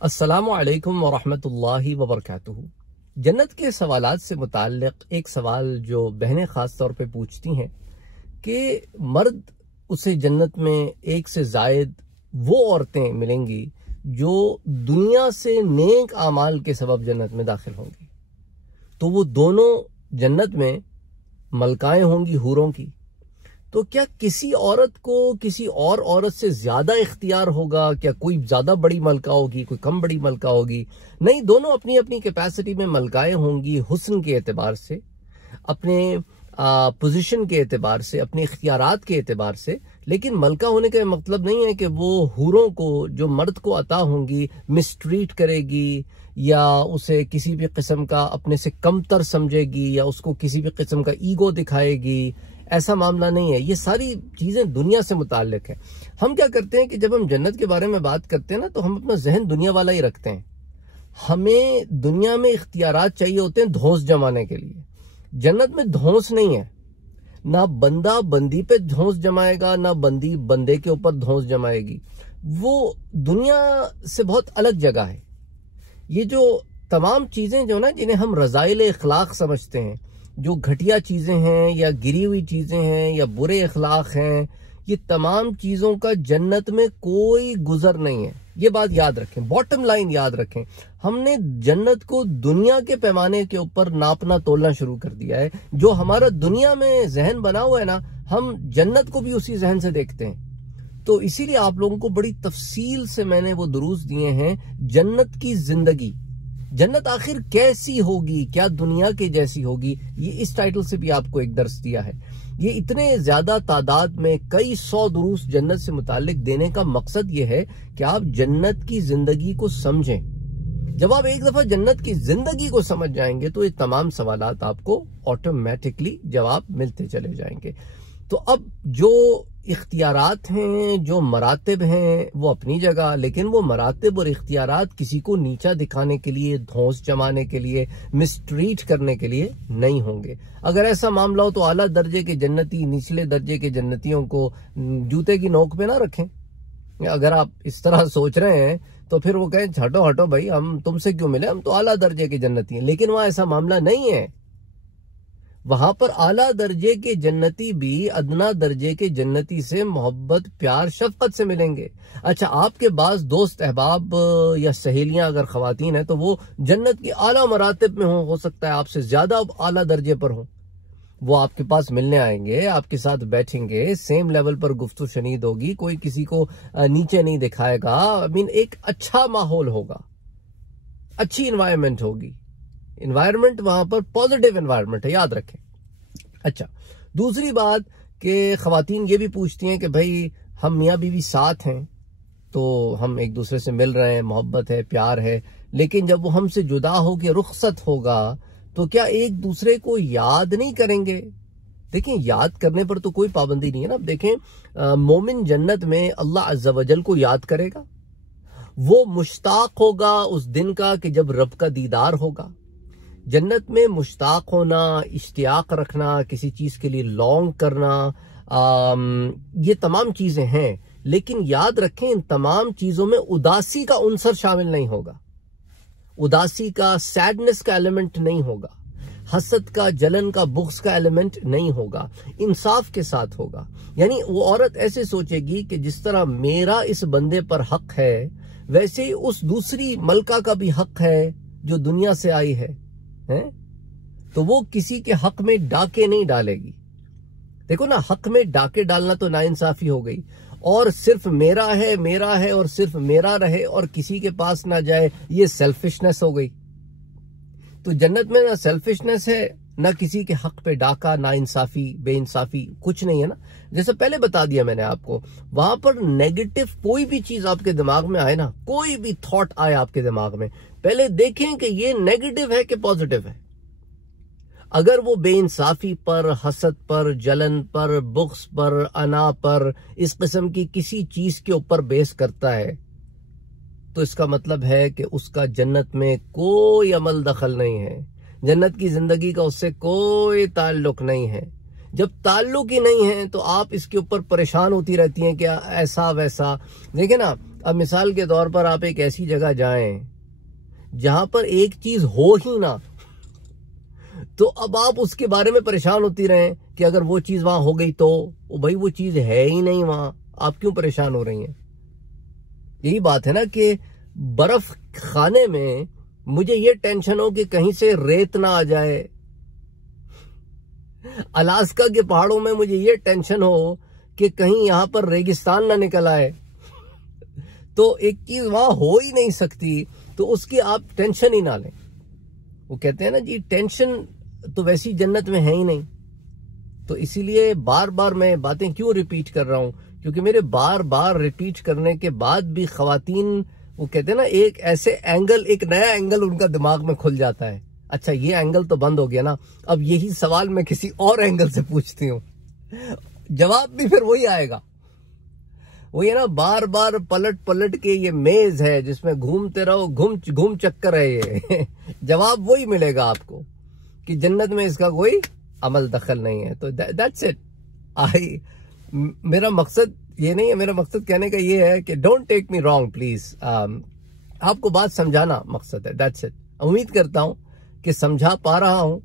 अस्सलामु अलैकुम वरहमतुल्लाहि वबरकातुहू। जन्नत के सवालात से मुताल्लिक एक सवाल जो बहनें ख़ास तौर पे पूछती हैं कि मर्द उसे जन्नत में एक से ज़ायद वो औरतें मिलेंगी जो दुनिया से नेक आमाल के सबब जन्नत में दाखिल होंगी, तो वो दोनों जन्नत में मलकाएं होंगी हूरों की। तो क्या किसी औरत को किसी और औरत से ज्यादा इख्तियार होगा? क्या कोई ज्यादा बड़ी मलका होगी, कोई कम बड़ी मलका होगी? नहीं, दोनों अपनी अपनी कैपेसिटी में मलकाएं होंगी, हुस्न के एतबार से, अपने पोजीशन के एतबार से, अपने इख्तियारात के एतबार से। लेकिन मलका होने का मतलब नहीं है कि वो हूरों को जो मर्द को अता होंगी मिसट्रीट करेगी या उसे किसी भी किस्म का अपने से कमतर समझेगी या उसको किसी भी किस्म का ईगो दिखाएगी। ऐसा मामला नहीं है। ये सारी चीजें दुनिया से मुताल्लिक है। हम क्या करते हैं कि जब हम जन्नत के बारे में बात करते हैं ना, तो हम अपना जहन दुनिया वाला ही रखते हैं। हमें दुनिया में इख्तियारात चाहिए होते हैं धौंस जमाने के लिए। जन्नत में धौंस नहीं है। ना बंदा बंदी पे धौंस जमाएगा, ना बंदी बंदे के ऊपर धौंस जमाएगी। वो दुनिया से बहुत अलग जगह है। ये जो तमाम चीजें जो ना, जिन्हें हम रज़ाइल इखलाक समझते हैं, जो घटिया चीजें हैं या गिरी हुई चीजें हैं या बुरे इखलाक हैं, ये तमाम चीजों का जन्नत में कोई गुजर नहीं है। ये बात याद रखें, बॉटम लाइन याद रखें। हमने जन्नत को दुनिया के पैमाने के ऊपर नापना तोलना शुरू कर दिया है। जो हमारा दुनिया में जहन बना हुआ है ना, हम जन्नत को भी उसी जहन से देखते हैं। तो इसीलिए आप लोगों को बड़ी तफसील से मैंने वो दुरूस दिए हैं, जन्नत की जिंदगी, जन्नत आखिर कैसी होगी, क्या दुनिया के जैसी होगी। ये इस टाइटल से भी आपको एक दर्स दिया है। ये इतने ज्यादा तादाद में कई 100 दुरूस जन्नत से मुताल्लिक देने का मकसद ये है कि आप जन्नत की जिंदगी को समझें। जब आप एक दफा जन्नत की जिंदगी को समझ जाएंगे तो ये तमाम सवालात आपको ऑटोमेटिकली जवाब मिलते चले जाएंगे। तो अब जो इख्तियारात हैं, जो मरातिब हैं, वो अपनी जगह, लेकिन वो मरातिब और इख्तियारात किसी को नीचा दिखाने के लिए, धौंस जमाने के लिए, मिसट्रीट करने के लिए नहीं होंगे। अगर ऐसा मामला हो तो आला दर्जे के जन्नती निचले दर्जे के जन्नतियों को जूते की नोक पे ना रखें। अगर आप इस तरह सोच रहे हैं तो फिर वो कहें हटो हटो भाई, हम तुमसे क्यों मिले, हम तो आला दर्जे के जन्नती हैं। लेकिन वहां ऐसा मामला नहीं है। वहां पर आला दर्जे के जन्नती भी अदना दर्जे के जन्नती से मोहब्बत, प्यार, शफकत से मिलेंगे। अच्छा, आपके पास दोस्त अहबाब या सहेलियां अगर खवातीन हैं तो वो जन्नत की आला मरातिब में हो सकता है आपसे ज्यादा आला दर्जे पर हो। वो आपके पास मिलने आएंगे, आपके साथ बैठेंगे, सेम लेवल पर गुफ्तगू शनीद होगी, कोई किसी को नीचे नहीं दिखाएगा। एक अच्छा माहौल होगा, अच्छी इन्वायरमेंट होगी। इन्वायरमेंट वहां पर पॉजिटिव इन्वायरमेंट है, याद रखें। अच्छा, दूसरी बात कि खवातीन ये भी पूछती हैं कि भाई हम मियाँ बीवी साथ हैं तो हम एक दूसरे से मिल रहे हैं, मोहब्बत है, प्यार है, लेकिन जब वो हमसे जुदा हो के रुखसत होगा तो क्या एक दूसरे को याद नहीं करेंगे? देखें, याद करने पर तो कोई पाबंदी नहीं है ना। देखें, मोमिन जन्नत में अल्लाह अज़्ज़ा वजल को याद करेगा। वो मुश्ताक होगा उस दिन का कि जब रब का दीदार होगा। जन्नत में मुश्ताक होना, इश्तियाक रखना, किसी चीज के लिए लॉन्ग करना, ये तमाम चीजें हैं। लेकिन याद रखें, इन तमाम चीजों में उदासी का उनसर शामिल नहीं होगा। उदासी का, सैडनेस का एलिमेंट नहीं होगा। हसद का, जलन का, बुग़्ज़ का एलिमेंट नहीं होगा। इंसाफ के साथ होगा। यानी वो औरत ऐसे सोचेगी कि जिस तरह मेरा इस बंदे पर हक है, वैसे ही उस दूसरी मलका का भी हक है जो दुनिया से आई है। तो वो किसी के हक में डाके नहीं डालेगी। देखो ना, हक में डाके डालना तो नाइंसाफी हो गई। और सिर्फ मेरा है और सिर्फ मेरा रहे और किसी के पास ना जाए, ये सेल्फिशनेस हो गई। तो जन्नत में ना सेल्फिशनेस है, ना किसी के हक पे डाका, ना इंसाफी, बेइंसाफी, कुछ नहीं है ना। जैसे पहले बता दिया मैंने आपको, वहां पर नेगेटिव कोई भी चीज आपके दिमाग में आए ना, कोई भी थॉट आए आपके दिमाग में, पहले देखें कि ये नेगेटिव है कि पॉजिटिव है। अगर वो बेइंसाफी पर, हसद पर, जलन पर, बुग़्ज़ पर, अना पर, इस किस्म की किसी चीज के ऊपर बेस करता है, तो इसका मतलब है कि उसका जन्नत में कोई अमल दखल नहीं है। जन्नत की जिंदगी का उससे कोई ताल्लुक नहीं है। जब ताल्लुक ही नहीं है तो आप इसके ऊपर परेशान होती रहती हैं कि ऐसा वैसा। देखिए ना, अब मिसाल के तौर पर आप एक ऐसी जगह जाएं जहां पर एक चीज हो ही ना, तो अब आप उसके बारे में परेशान होती रहें कि अगर वो चीज वहां हो गई तो भाई वो चीज है ही नहीं वहां, आप क्यों परेशान हो रही हैं? यही बात है ना कि बर्फ खाने में मुझे ये टेंशन हो कि कहीं से रेत ना आ जाए, अलास्का के पहाड़ों में मुझे ये टेंशन हो कि कहीं यहां पर रेगिस्तान ना निकल आए। तो एक चीज वहां हो ही नहीं सकती तो उसकी आप टेंशन ही ना लें। वो कहते हैं ना जी, टेंशन तो वैसी जन्नत में है ही नहीं। तो इसीलिए बार बार मैं बातें क्यों रिपीट कर रहा हूं, क्योंकि मेरे बार बार रिपीट करने के बाद भी खवातीन, वो कहते हैं ना, एक ऐसे एंगल, एक नया एंगल उनका दिमाग में खुल जाता है। अच्छा, ये एंगल तो बंद हो गया ना, अब यही सवाल मैं किसी और एंगल से पूछती हूँ, जवाब भी फिर वही आएगा। वही है ना, बार बार पलट पलट के ये मेज है जिसमें घूमते रहो, घूम चक्कर है ये जवाब वही मिलेगा आपको कि जन्नत में इसका कोई अमल दखल नहीं है। तो दैट्स इट। मेरा मकसद ये नहीं है, मेरा मकसद कहने का ये है कि don't take me wrong please, आपको बात समझाना मकसद है, दैट्स इट। उम्मीद करता हूं कि समझा पा रहा हूं।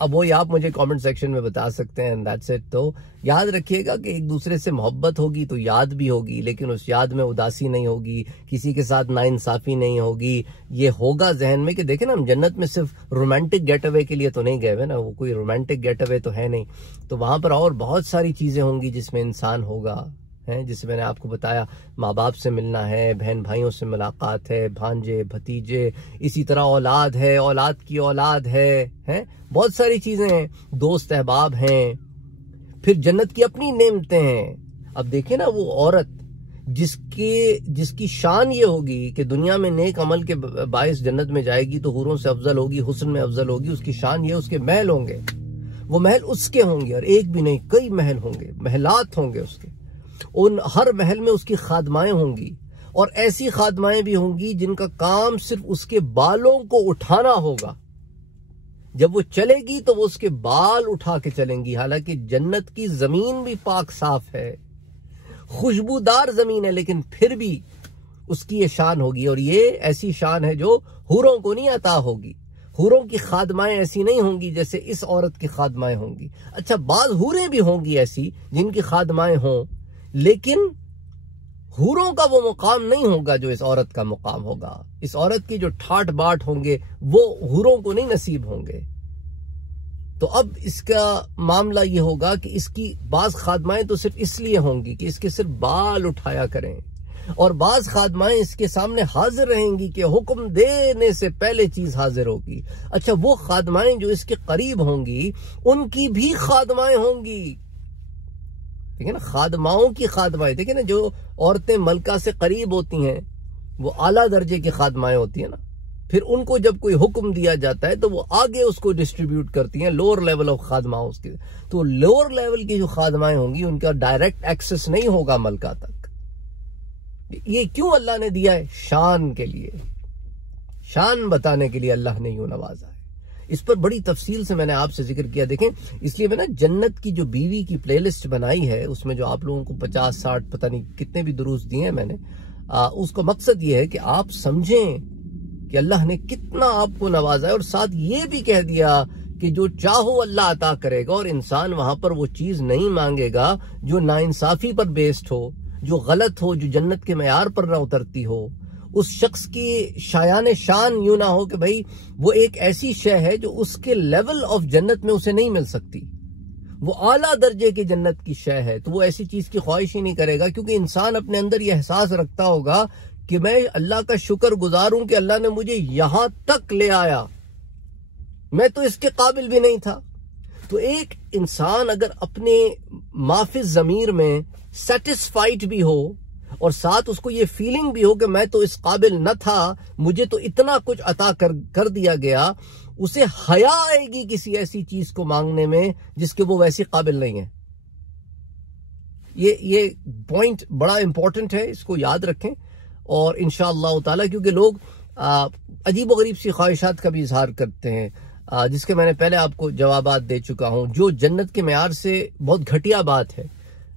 अब वो आप मुझे कमेंट सेक्शन में बता सकते हैं, दैट्स इट। तो याद रखिएगा कि एक दूसरे से मोहब्बत होगी तो याद भी होगी, लेकिन उस याद में उदासी नहीं होगी, किसी के साथ नाइंसाफी नहीं होगी। ये होगा जहन में कि देखें ना, हम जन्नत में सिर्फ रोमांटिक गेट अवे के लिए तो नहीं गए हुए ना, वो कोई रोमांटिक गेट अवे तो है नहीं। तो वहां पर और बहुत सारी चीजें होंगी जिसमें इंसान होगा, है, जिससे मैंने आपको बताया, माँ बाप से मिलना है, बहन भाइयों से मुलाकात है, भांजे भतीजे, इसी तरह औलाद है, औलाद की औलाद है, बहुत सारी चीजें हैं, दोस्त अहबाब हैं, फिर जन्नत की अपनी नेमतें हैं। अब देखें ना, वो औरत जिसकी शान ये होगी कि दुनिया में नेक अमल के बायस जन्नत में जाएगी तो हूरों से अफजल होगी, हुस्न में अफजल होगी, उसकी शान ये, उसके महल होंगे, वो महल उसके होंगे, और एक भी नहीं कई महल होंगे, महलात होंगे उसके। उन हर महल में उसकी खादमाएं होंगी, और ऐसी खादमाएं भी होंगी जिनका काम सिर्फ उसके बालों को उठाना होगा। जब वो चलेगी तो वो उसके बाल उठा के चलेंगी। हालांकि जन्नत की जमीन भी पाक साफ है, खुशबूदार जमीन है, लेकिन फिर भी उसकी ये शान होगी, और ये ऐसी शान है जो हूरों को नहीं अता होगी। हूरों की खादमाएं ऐसी नहीं होंगी जैसे इस औरत की खादमाएं होंगी। अच्छा, बाज हूरें भी होंगी ऐसी जिनकी खादमाएं हों, लेकिन हूरों का वो मुकाम नहीं होगा जो इस औरत का मुकाम होगा। इस औरत की जो ठाट बाट होंगे वो हूरों को नहीं नसीब होंगे। तो अब इसका मामला ये होगा कि इसकी बाज खादमाएं तो सिर्फ इसलिए होंगी कि इसके सिर्फ बाल उठाया करें, और बाज खादमाएं इसके सामने हाजिर रहेंगी कि हुक्म देने से पहले चीज हाजिर होगी। अच्छा, वो खादमाएं जो इसके करीब होंगी उनकी भी खादमाएं होंगी। ठीक है ना, खादमाओं की खादमाएं, देखिए ना, जो औरतें मलका से करीब होती हैं वो आला दर्जे की खादमाएं होती है ना, फिर उनको जब कोई हुक्म दिया जाता है तो वो आगे उसको डिस्ट्रीब्यूट करती हैं लोअर लेवल ऑफ खादमाओं उसकी। तो लोअर लेवल की जो खादमाएं होंगी उनका डायरेक्ट एक्सेस नहीं होगा मलका तक। ये क्यों अल्लाह ने दिया है? शान के लिए, शान बताने के लिए अल्लाह ने यूं नवाजा है। इस पर बड़ी तफसील से मैंने आपसे जिक्र किया। देखें, इसलिए मैंने जन्नत की जो बीवी की प्लेलिस्ट बनाई है उसमें जो आप लोगों को 50-60 पता नहीं कितने भी दुरूस दिए हैं मैंने, उसका मकसद ये है कि आप समझें कि अल्लाह ने कितना आपको नवाजा है, और साथ ये भी कह दिया कि जो चाहो अल्लाह अता करेगा, और इंसान वहां पर वो चीज नहीं मांगेगा जो नाइंसाफी पर बेस्ड हो, जो गलत हो, जो जन्नत के मयार पर ना उतरती हो। उस शख्स की शायान शान यूं ना हो कि भाई वो एक ऐसी शय है जो उसके लेवल ऑफ जन्नत में उसे नहीं मिल सकती, वो आला दर्जे की जन्नत की शय है, तो वो ऐसी चीज की ख्वाहिश ही नहीं करेगा, क्योंकि इंसान अपने अंदर यह एहसास रखता होगा कि मैं अल्लाह का शुक्र गुजार हूं कि अल्लाह ने मुझे यहां तक ले आया, मैं तो इसके काबिल भी नहीं था। तो एक इंसान अगर अपने माफिज ज़मीर में सेटिस्फाइड भी हो और साथ उसको ये फीलिंग भी हो कि मैं तो इस काबिल न था, मुझे तो इतना कुछ अता कर दिया गया, उसे हया आएगी किसी ऐसी चीज को मांगने में जिसके वो वैसी काबिल नहीं है। ये पॉइंट बड़ा इंपॉर्टेंट है, इसको याद रखें। और इंशाअल्लाह ताला, क्योंकि लोग अजीब व गरीब सी ख्वाहिशात का भी इजहार करते हैं, जिसके मैंने पहले आपको जवाबात दे चुका हूं, जो जन्नत के मेयार से बहुत घटिया बात है।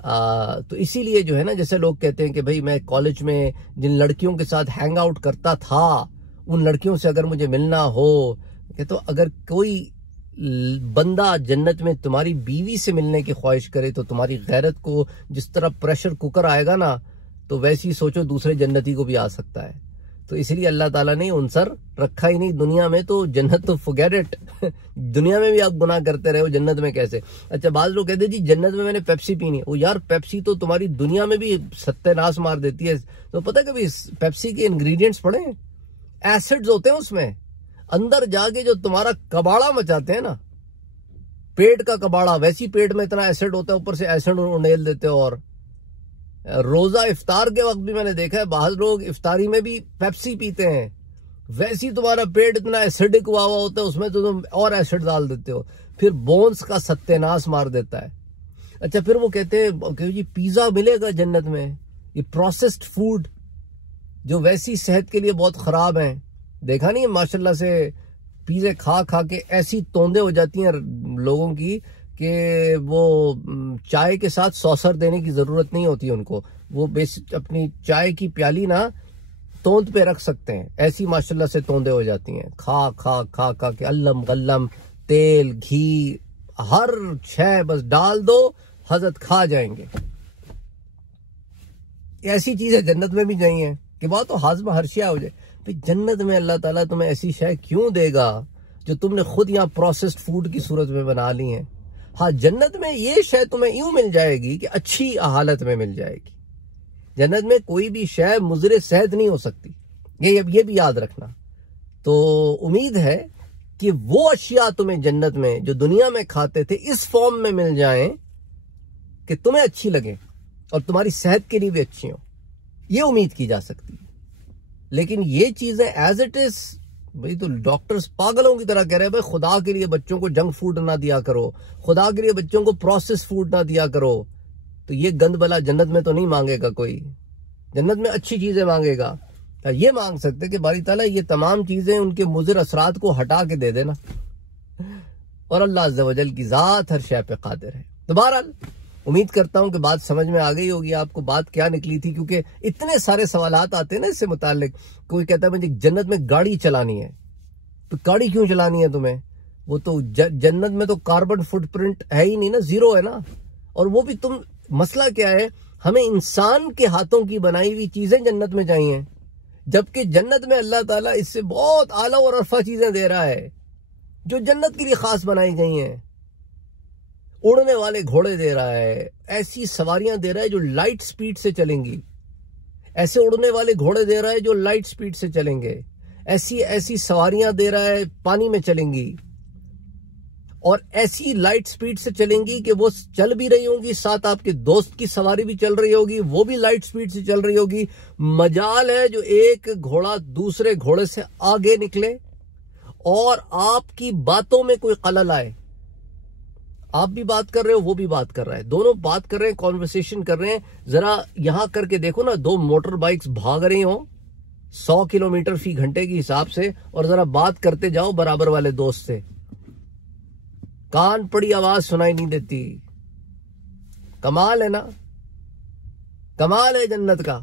तो इसीलिए जो है ना, जैसे लोग कहते हैं कि भाई मैं कॉलेज में जिन लड़कियों के साथ हैंग आउट करता था उन लड़कियों से अगर मुझे मिलना हो, कि तो अगर कोई बंदा जन्नत में तुम्हारी बीवी से मिलने की ख्वाहिश करे तो तुम्हारी गैरत को जिस तरह प्रेशर कुकर आएगा ना, तो वैसे ही सोचो दूसरे जन्नती को भी आ सकता है। तो इसलिए अल्लाह ताला ने उनसर रखा ही नहीं दुनिया में, तो जन्नत तो फॉरगेट इट। दुनिया में भी आप गुनाह करते रहे हो, जन्नत में कैसे? अच्छा, बाज लोग कहते हैं जी जन्नत में मैंने पेप्सी पीनी है। वो यार पेप्सी तो तुम्हारी दुनिया में भी सत्यानाश मार देती है। तो पता है कभी पेप्सी के इंग्रेडिएंट्स पढ़े? एसिड्स होते हैं उसमें, अंदर जाके जो तुम्हारा कबाड़ा मचाते हैं ना, पेट का कबाड़ा, वैसी पेट में इतना एसिड होता है, ऊपर से एसिड उंडेल देते हो। और रोजा इफ्तार के वक्त भी मैंने देखा है बाहर लोग इफ्तारी में भी पेप्सी पीते हैं, वैसी तुम्हारा पेट इतना एसिडिक हुआ हुआ होता है, उसमें तो तुम और एसिड डाल देते हो, फिर बोन्स का सत्यानाश मार देता है। अच्छा, फिर वो कहते हैं कि जी पिज्जा मिलेगा जन्नत में, ये प्रोसेस्ड फूड जो वैसी सेहत के लिए बहुत खराब है। देखा नहीं माशाल्लाह से पिज्जे खा खा के ऐसी तोंदे हो जाती हैं लोगों की कि वो चाय के साथ सॉसर देने की जरूरत नहीं होती उनको, वो बेसिक अपनी चाय की प्याली ना तोंद पे रख सकते हैं, ऐसी माशाल्लाह से तोंदे हो जाती हैं खा खा खा खा के। अल्लम गल्लम तेल घी हर शय बस डाल दो, हजरत खा जाएंगे। ऐसी चीजें जन्नत में भी नहीं है कि बात तो हाजमा हर्शिया हो जाए। भाई जन्नत में अल्लाह ताला तुम्हें ऐसी शय क्यों देगा जो तुमने खुद यहाँ प्रोसेस्ड फूड की सूरत में बना ली है? हाँ, जन्नत में ये शय तुम्हें यूं मिल जाएगी कि अच्छी हालत में मिल जाएगी। जन्नत में कोई भी शय मुजरे सेहत नहीं हो सकती, ये भी याद रखना। तो उम्मीद है कि वो अशिया तुम्हें जन्नत में जो दुनिया में खाते थे इस फॉर्म में मिल जाएं कि तुम्हें अच्छी लगे और तुम्हारी सेहत के लिए भी अच्छी हो, ये उम्मीद की जा सकती है। लेकिन ये चीजें एज इट इज, भाई तो डॉक्टर्स पागलों की तरह कह रहे हैं भाई खुदा के लिए बच्चों को जंक फूड ना दिया करो, खुदा के लिए बच्चों को प्रोसेस फूड ना दिया करो। तो ये गंद भला जन्नत में तो नहीं मांगेगा कोई, जन्नत में अच्छी चीजें मांगेगा। ये मांग सकते कि बारी ताला ये तमाम चीजें उनके मुज़िर असरात को हटा के दे देना, और अल्लाह अज़्ज़ा वजल की जात हर शय पे कादिर है। तो बहरहाल उम्मीद करता हूं कि बात समझ में आ गई होगी आपको, बात क्या निकली थी, क्योंकि इतने सारे सवालात आते हैं ना इससे मुताल्लिक। कोई कहता है मुझे जन्नत में गाड़ी चलानी है, तो गाड़ी क्यों चलानी है तुम्हें? वो तो जन्नत में तो कार्बन फुटप्रिंट है ही नहीं ना, जीरो है ना। और वो भी तुम, मसला क्या है, हमें इंसान के हाथों की बनाई हुई चीजें जन्नत में चाहिए, जबकि जन्नत में अल्लाह ताला इससे बहुत आला और अरफा चीजें दे रहा है जो जन्नत के लिए खास बनाई गई हैं। उड़ने वाले घोड़े दे रहा है, ऐसी सवारियां दे रहा है जो लाइट स्पीड से चलेंगी, ऐसे उड़ने वाले घोड़े दे रहा है जो लाइट स्पीड से चलेंगे, ऐसी ऐसी सवारियां दे रहा है पानी में चलेंगी, और ऐसी लाइट स्पीड से चलेंगी कि वो चल भी रही होंगी, साथ आपके दोस्त की सवारी भी चल रही होगी, वो भी लाइट स्पीड से चल रही होगी। मजाल है जो एक घोड़ा दूसरे घोड़े से आगे निकले और आपकी बातों में कोई खलल आए, आप भी बात कर रहे हो वो भी बात कर रहा है, दोनों बात कर रहे हैं, कॉन्वर्सेशन कर रहे हैं। जरा यहां करके देखो ना, दो मोटर बाइक्स भाग रही हो 100 किलोमीटर फी घंटे के हिसाब से, और जरा बात करते जाओ बराबर वाले दोस्त से, कान पड़ी आवाज सुनाई नहीं देती। कमाल है ना, कमाल है जन्नत का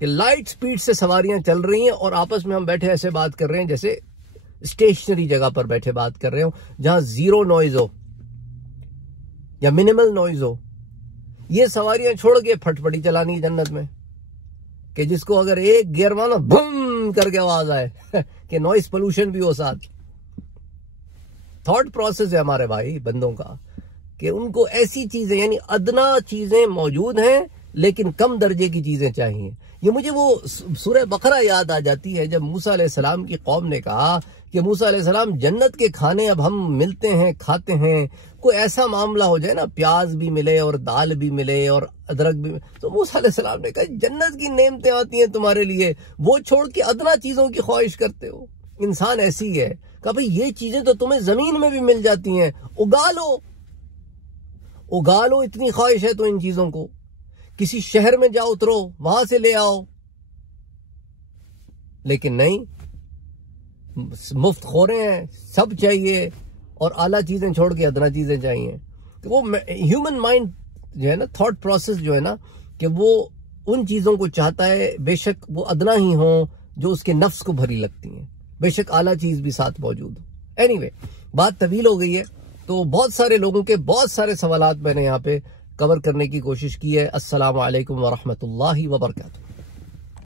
कि लाइट स्पीड से सवारियां चल रही हैं और आपस में हम बैठे ऐसे बात कर रहे हैं जैसे स्टेशनरी जगह पर बैठे बात कर रहे हो, जहां जीरो नॉइज हो या मिनिमल नॉइज हो। ये सवारियां छोड़ के फटफटी चलानी है जन्नत में, कि जिसको अगर एक गियर मानो बम करके आवाज आए कि नॉइज पोल्यूशन भी हो साथ। थॉट प्रोसेस है हमारे भाई बंदों का कि उनको ऐसी चीजें, यानी अदना चीजें मौजूद हैं लेकिन कम दर्जे की चीजें चाहिए। ये मुझे वो सूरह बकरा याद आ जाती है जब मूसा अलैहिस्सलाम की कौम ने कहा कि मूसा अलैहिस्सलाम जन्नत के खाने अब हम मिलते हैं, खाते हैं, कोई ऐसा मामला हो जाए ना प्याज भी मिले और दाल भी मिले और अदरक भी मिले, तो मूसा अलैहिस्सलाम ने कहा जन्नत की नेमतें आती हैं तुम्हारे लिए, वो छोड़ के अदना चीजों की ख्वाहिश करते हो। इंसान ऐसी है, कहा भाई ये चीजें तो तुम्हें जमीन में भी मिल जाती हैं, उगा लो, उगा लो, इतनी ख्वाहिश है तो इन चीजों को, किसी शहर में जाओ उतरो वहां से ले आओ। लेकिन नहीं, मुफ्त खोरे हैं, सब चाहिए और आला चीजें छोड़ के अदना चीजें चाहिए। तो वो ह्यूमन माइंड जो है ना थॉट प्रोसेस जो है ना कि वो उन चीजों को चाहता है, बेशक वो अदना ही हो, जो उसके नफ्स को भरी लगती हैं, बेशक आला चीज भी साथ मौजूद हो। एनीवे, बात तवील हो गई है, तो बहुत सारे लोगों के बहुत सारे सवालात मैंने यहाँ पे कवर करने की कोशिश की है। अस्सलाम वालेकुम वरहमतुल्लाहि वबरकातुहू।